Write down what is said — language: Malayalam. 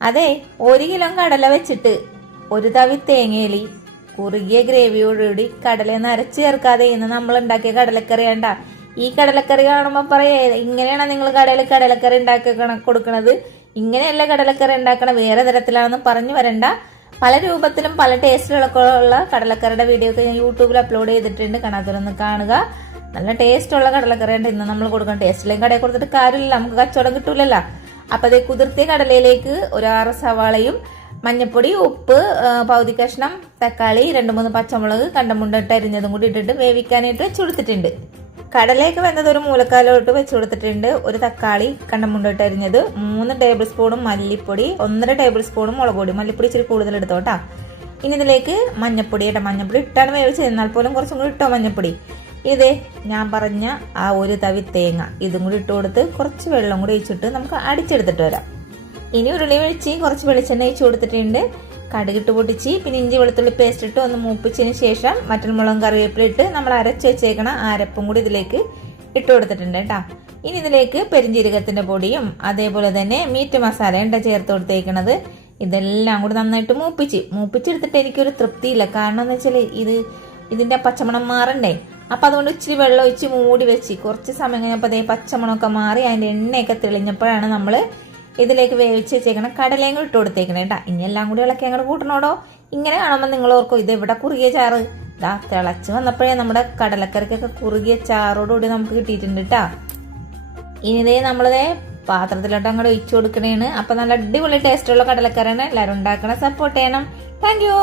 അതെ, 1 കിലോ കടല വെച്ചിട്ട് 1 തവി തേങ്ങയിലി കുറുകിയ ഗ്രേവിയോടുകൂടി കടലയൊന്നും അരച്ചു ചേർക്കാതെ ഇന്ന് നമ്മൾ ഉണ്ടാക്കിയ കടലക്കറി വേണ്ട. ഈ കടലക്കറി കാണുമ്പോ പറയേ, ഇങ്ങനെയാണ് നിങ്ങൾ കടലക്കറി ഉണ്ടാക്കി കൊടുക്കണത്, ഇങ്ങനെയല്ല കടലക്കറി ഉണ്ടാക്കണ, വേറെ തരത്തിലാണെന്ന് പറഞ്ഞു വരണ്ട. പല രൂപത്തിലും പല ടേസ്റ്റിലൊക്കെ ഉള്ള കടലക്കറിയുടെ വീഡിയോ ഒക്കെ ഞാൻ യൂട്യൂബിൽ അപ്ലോഡ് ചെയ്തിട്ടുണ്ട്. കാണാത്തവരൊന്ന് കാണുക. നല്ല ടേസ്റ്റുള്ള കടലക്കറിയുണ്ട് ഇന്ന് നമ്മൾ കൊടുക്കണം. ടേസ്റ്റിലേക്ക് കടയിൽ കൊടുത്തിട്ട് കാര്യമില്ല, നമുക്ക് കച്ചവടം കിട്ടൂലല്ലോ. അപ്പൊ അതേ കുതിർത്തിയ കടലയിലേക്ക് 6 സവാളയും മഞ്ഞപ്പൊടി, ഉപ്പ്, പകുതി കഷ്ണം തക്കാളി, 2-3 പച്ചമുളക് കണ്ടമുണ്ടിട്ട് അരിഞ്ഞതും കൂടി ഇട്ടിട്ട് വേവിക്കാനായിട്ട് വെച്ചു കൊടുത്തിട്ടുണ്ട്. കടലേക്ക് വെന്തത് ഒരു മൂലക്കാലോട്ട് വെച്ചു കൊടുത്തിട്ടുണ്ട്. 1 തക്കാളി കണ്ടമുണ്ടിട്ട് അരിഞ്ഞത്, 3 ടേബിൾ സ്പൂണും മല്ലിപ്പൊടി, 1.5 ടേബിൾ സ്പൂണും മുളക് പൊടി. മല്ലിപ്പൊടി ഇച്ചിരി കൂടുതൽ എടുത്തോട്ടാ. ഇനി ഇതിലേക്ക് മഞ്ഞപ്പൊടി മഞ്ഞപ്പൊടി ഇട്ടാണ് വേവിച്ചത്, എന്നാൽ പോലും കുറച്ചും കൂടി ഇട്ടോ മഞ്ഞപ്പൊടി. ഇതേ ഞാൻ പറഞ്ഞ ആ 1 തവി തേങ്ങ ഇതും കൂടി ഇട്ട് കൊടുത്ത് കുറച്ച് വെള്ളം കൂടി ഒഴിച്ചിട്ട് നമുക്ക് അടിച്ചെടുത്തിട്ട് വരാം. ഇനി ഉരുളി വെളിച്ച് കുറച്ച് വെളിച്ചെണ്ണ ഒഴിച്ചു കൊടുത്തിട്ടുണ്ട്. കടുകിട്ട് പൊട്ടിച്ച് പിന്നെ ഇഞ്ചി വെളുത്തുള്ളി പേസ്റ്റ് ഇട്ട് ഒന്ന് മൂപ്പിച്ചതിന് ശേഷം വറ്റൽമുളകും കറിവേപ്പില ഇട്ട് നമ്മൾ അരച്ച് വെച്ചേക്കണ അരപ്പും കൂടി ഇതിലേക്ക് ഇട്ട് കൊടുത്തിട്ടുണ്ട് കേട്ടോ. ഇനി ഇതിലേക്ക് പെരിഞ്ജീരകത്തിന്റെ പൊടിയും അതേപോലെ തന്നെ മീറ്റ് മസാല ഉണ്ട് ചേർത്ത് കൊടുത്തേക്കണത്. ഇതെല്ലാം കൂടി നന്നായിട്ട് മൂപ്പിച്ചെടുത്തിട്ട് എനിക്കൊരു തൃപ്തിയില്ല. കാരണം എന്ന് വെച്ചാൽ ഇതിന്റെ പച്ചമണം മാറണ്ടേ. അപ്പൊ അതുകൊണ്ട് ഇച്ചിരി വെള്ളം ഒഴിച്ച് മൂടി വെച്ച് കുറച്ച് സമയം കഴിഞ്ഞപ്പോൾ അതേ പച്ചമണമൊക്കെ മാറി അതിന്റെ എണ്ണയൊക്കെ തെളിഞ്ഞപ്പോഴാണ് നമ്മൾ ഇതിലേക്ക് വേവിച്ച് വെച്ചേക്കണം കടലയും കൂടി ഇട്ട് കൊടുത്തേക്കണേ കേട്ടാ. ഇനി എല്ലാം കൂടി ഇളക്കി അങ്ങോട്ട് കൂട്ടണോടോ. ഇങ്ങനെ കാണുമ്പോൾ നിങ്ങൾ ഓർക്കും ഇത് എവിടെ കുറുകിയ ചാറ്. തിളച്ച് വന്നപ്പോഴേ നമ്മുടെ കടലക്കറിക്കൊക്കെ കുറുകിയ ചാറോടുകൂടി നമുക്ക് കിട്ടിയിട്ടുണ്ട് കേട്ടാ. ഇനി ഇതേ നമ്മളിതേ പാത്രത്തിലോട്ട് അങ്ങോട്ട് ഒഴിച്ചു കൊടുക്കണേണ്. അപ്പൊ നല്ല അടിപൊളി ടേസ്റ്റുള്ള കടലക്കറിയാണ്. എല്ലാവരും ഉണ്ടാക്കണം, സപ്പോർട്ട് ചെയ്യണം. Thank you.